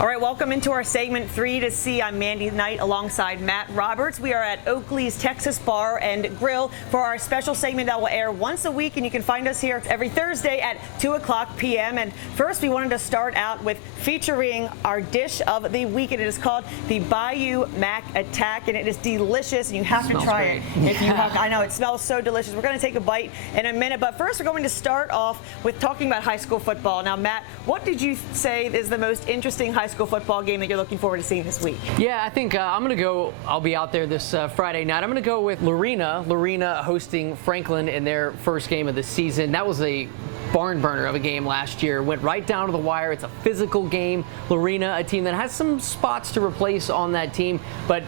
All right, welcome into our segment 3 to see. I'm Mandy Knight alongside Matt Roberts. We are at Oakley's Texas Bar and Grill for our special segment that will air once a week, and you can find us here every Thursday at 2:00 p.m. And first, we wanted to start out with featuring our dish of the week, and it is called the Bayou Mac Attack, and it is delicious, and you have to try it. If you have, I know it smells so delicious. We're going to take a bite in a minute, but first, we're going to start off with talking about high school football. Now, Matt, what did you say is the most interesting high school football game that you're looking forward to seeing this week? Yeah, I think I'll be out there this Friday night. I'm going to go with Lorena hosting Franklin in their first game of the season. That was a barn burner of a game last year. Went right down to the wire. It's a physical game. Lorena, a team that has some spots to replace on that team, but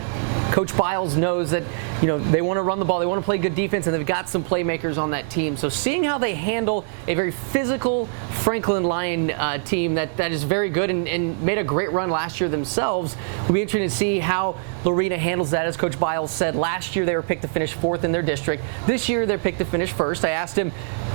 Coach Biles knows that, they want to run the ball, they want to play good defense, and they've got some playmakers on that team. So seeing how they handle a very physical Franklin Lion team that is very good and made a great run last year themselves, will be interesting to see how Lorena handles that. As Coach Biles said, last year they were picked to finish 4th in their district. This year they're picked to finish 1st. I asked him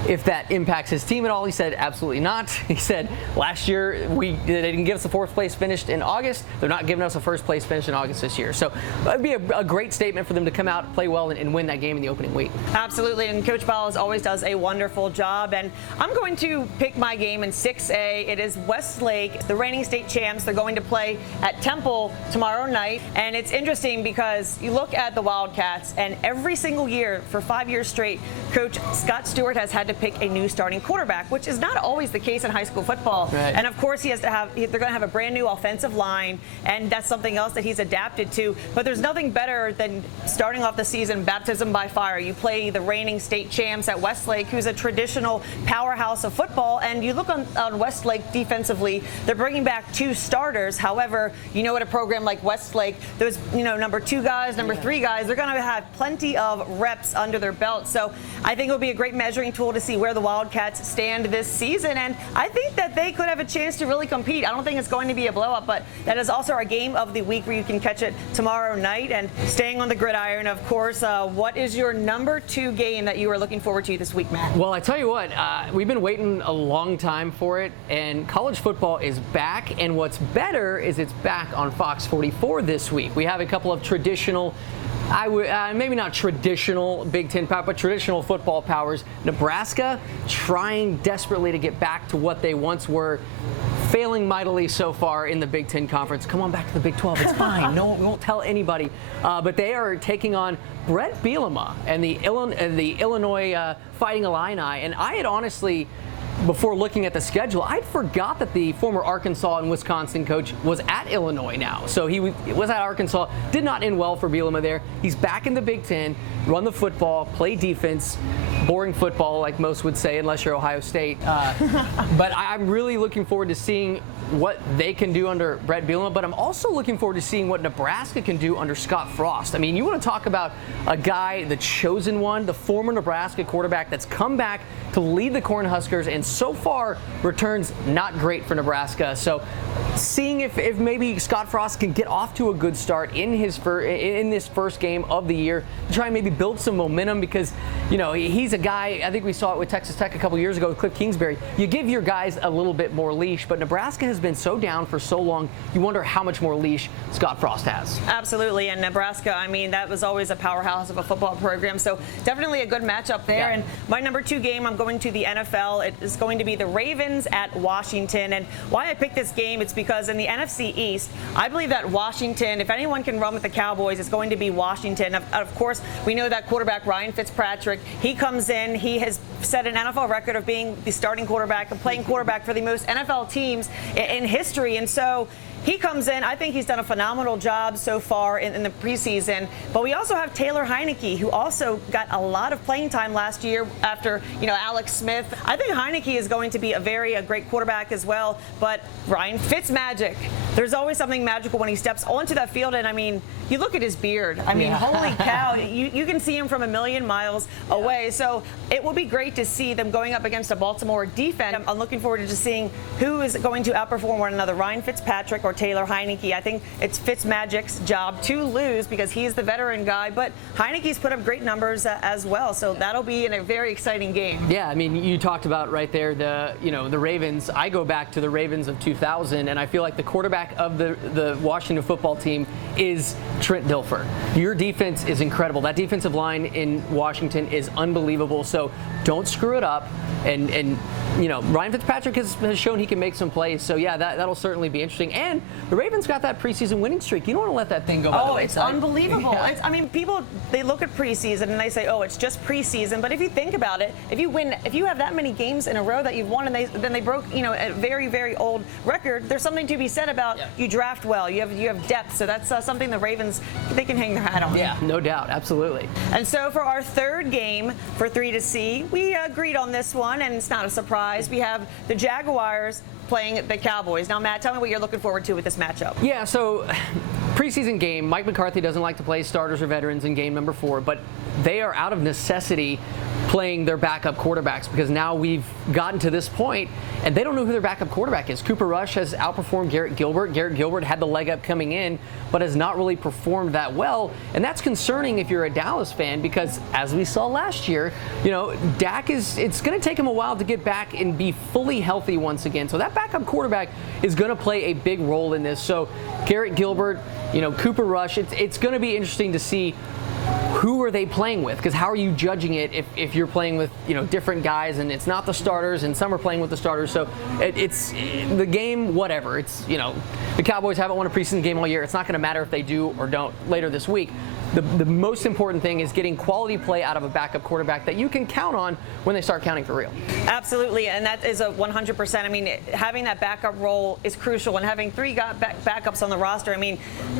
if that impacts his team at all. He said absolutely not. He said last year they didn't give us a 4th place finish in August. They're not giving us a 1st place finish in August this year. So it'd be a great statement for them to come out, play well, and win that game in the opening week. Absolutely, and Coach Biles always does a wonderful job. And I'm going to pick my game in 6A. It is Westlake, the reigning state champs. They're going to play at Temple tomorrow night. And it's interesting because you look at the Wildcats, and every single year for 5 years straight, Coach Scott Stewart has had to pick a new starting quarterback, which is not always the case in high school football. Right. And of course, they're going to have a brand new offensive line, and that's something else that he's adapted to. But there's nothing better than starting off the season baptism by fire. You play the reigning state champs at Westlake, who's a traditional powerhouse of football, and you look on Westlake defensively, they're bringing back 2 starters. However, at a program like Westlake, those number 2 guys, number 3 guys, they're going to have plenty of reps under their belt. So I think it'll be a great measuring tool to see where the Wildcats stand this season, and I think that they could have a chance to really compete. I don't think it's going to be a blowout, but that is also our game of the week where you can catch it tomorrow night. And staying on the gridiron, of course, what is your number 2 game that you are looking forward to this week, Matt? Well, I tell you what, we've been waiting a long time for it, and college football is back, and what's better is it's back on Fox 44 this week. We have a couple of traditional, maybe not traditional Big Ten power, but traditional football powers. Nebraska trying desperately to get back to what they once were, failing mightily so far in the Big Ten Conference. Come on back to the Big 12. It's fine. No, we won't tell anybody. But they are taking on Brett Bielema and the Illinois Fighting Illini. And I had honestly, before looking at the schedule, I'd forgot that the former Arkansas and Wisconsin coach was at Illinois now. So he was at Arkansas. Did not end well for Bielema there. He's back in the Big Ten, run the football, play defense, boring football like most would say unless you're Ohio State. But I'm really looking forward to seeing what they can do under Brett Bielema, but I'm also looking forward to seeing what Nebraska can do under Scott Frost. I mean, you want to talk about a guy, the chosen one, the former Nebraska quarterback that's come back to lead the Cornhuskers, and so far returns not great for Nebraska. So seeing if maybe Scott Frost can get off to a good start in this first game of the year, to try and maybe build some momentum, because he's a guy, I think we saw it with Texas Tech a couple years ago with Cliff Kingsbury. You give your guys a little bit more leash, but Nebraska has been so down for so long, you wonder how much more leash Scott Frost has. Absolutely, and Nebraska, I mean, that was always a powerhouse of a football program, so definitely a good matchup there. Yeah. And my number 2 game, I'm going to the NFL. It is going to be the Ravens at Washington, and why I picked this game, it's because in the NFC East, I believe that Washington, if anyone can run with the Cowboys, it's going to be Washington. Of course, we know that quarterback Ryan Fitzpatrick, he comes in, he has set an NFL record of being the starting quarterback and playing quarterback for the most NFL teams in history, and so he comes in. I think he's done a phenomenal job so far in the preseason. But we also have Taylor Heineke, who also got a lot of playing time last year after, Alex Smith. I think Heineke is going to be a great quarterback as well. But Ryan Fitzmagic, there's always something magical when he steps onto that field. And I mean, you look at his beard. I mean, holy cow, you can see him from a million miles away. So it will be great to see them going up against a Baltimore defense. I'm looking forward to just seeing who is going to outperform one another, Ryan Fitzpatrick or Taylor Heineke. I think it's Fitzmagic's job to lose because he's the veteran guy, but Heineke's put up great numbers as well, so that'll be in a very exciting game. Yeah, I mean, you talked about right there the Ravens. I go back to the Ravens of 2000, and I feel like the quarterback quarterback of the Washington football team is Trent Dilfer. Your defense is incredible. That defensive line in Washington is unbelievable. So don't screw it up. And you know, Ryan Fitzpatrick has shown he can make some plays. So yeah, that'll certainly be interesting. And the Ravens got that preseason winning streak. You don't want to let that thing go by the wayside. It's unbelievable. Yeah. I mean, people, they look at preseason and they say, oh, it's just preseason. But if you think about it, if you have that many games in a row that you've won, and then they broke, you know, a very, very old record, there's something to be said about you draft well, you have depth. So that's something the Ravens, they can hang their hat on. Yeah, no doubt, absolutely. And so for our third game for 3 to see, we agreed on this one, and it's not a surprise. We have the Jaguars playing the Cowboys. Now, Matt, tell me what you're looking forward to with this matchup. Yeah, so preseason game, Mike McCarthy doesn't like to play starters or veterans in game number 4, but they are out of necessity playing their backup quarterbacks because now we've gotten to this point and they don't know who their backup quarterback is. Cooper Rush has outperformed Garrett Gilbert. Garrett Gilbert had the leg up coming in, but has not really performed that well. And that's concerning if you're a Dallas fan because as we saw last year, you know, Dak it's going to take him a while to get back and be fully healthy once again. So that backup quarterback is going to play a big role in this. So Garrett Gilbert, you know, Cooper Rush, it's going to be interesting to see who are they playing with? Because how are you judging it if you're playing with, you know, different guys and it's not the starters and some are playing with the starters? So it's the game, whatever. It's, you know, the Cowboys haven't won a preseason game all year. It's not going to matter if they do or don't later this week. The most important thing is getting quality play out of a backup quarterback that you can count on when they start counting for real. Absolutely, and that is a 100%. I mean, having that backup role is crucial, and having 3 backups on the roster, I mean,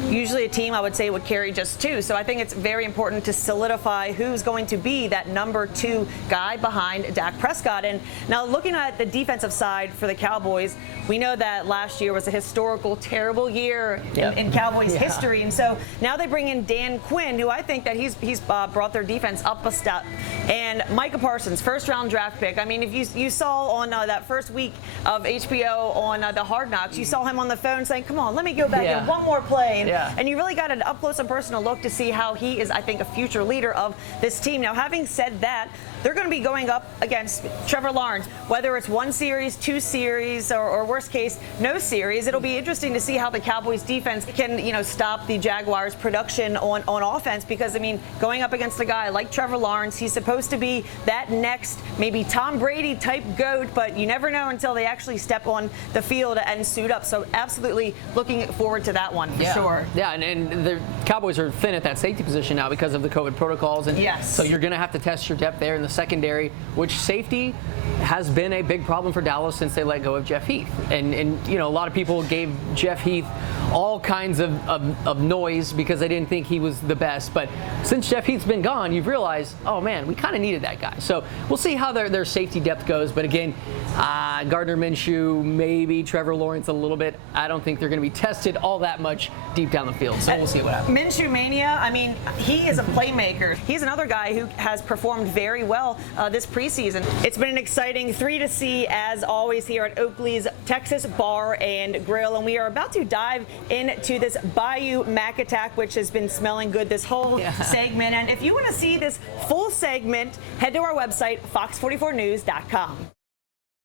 usually a team, I would say, would carry just 2. So I think it's very important to solidify who's going to be that number 2 guy behind Dak Prescott. And now looking at the defensive side for the Cowboys, we know that last year was a historical, terrible year in Cowboys history. And so now they bring in Dan Quinn, who I think that he's brought their defense up a step. And Micah Parsons, first-round draft pick. I mean, if you saw on that first week of HBO on the Hard Knocks, you saw him on the phone saying, come on, let me go back and one more play. And you really got an up-close and personal look to see how he is, I think, a future leader of this team. Now, having said that, they're going to be going up against Trevor Lawrence, whether it's 1 series, 2 series, or worst case, no series. It'll be interesting to see how the Cowboys defense can, you know, stop the Jaguars' production on offense because, I mean, going up against a guy like Trevor Lawrence, he's supposed to be that next maybe Tom Brady type GOAT, but you never know until they actually step on the field and suit up. So absolutely looking forward to that one for sure. Yeah, and the Cowboys are thin at that safety position now because of the COVID protocols. And so you're going to have to test your depth there in the secondary, which safety has been a big problem for Dallas since they let go of Jeff Heath. And you know, a lot of people gave Jeff Heath all kinds of noise because they didn't think he was the best. But since Jeff Heath's been gone, you've realized, oh man, we kind of needed that guy. So we'll see how their safety depth goes. But again, Gardner Minshew, maybe Trevor Lawrence a little bit. I don't think they're going to be tested all that much deep down the field. So we'll see what happens. Minshew mania, I mean, he is a playmaker. He's another guy who has performed very well this preseason. It's been an exciting 3 to see as always here at Oakley's Texas Bar and Grill, and we are about to dive into this Bayou Mac Attack, which has been smelling good this whole segment. And if you want to see this full segment, head to our website, fox44news.com.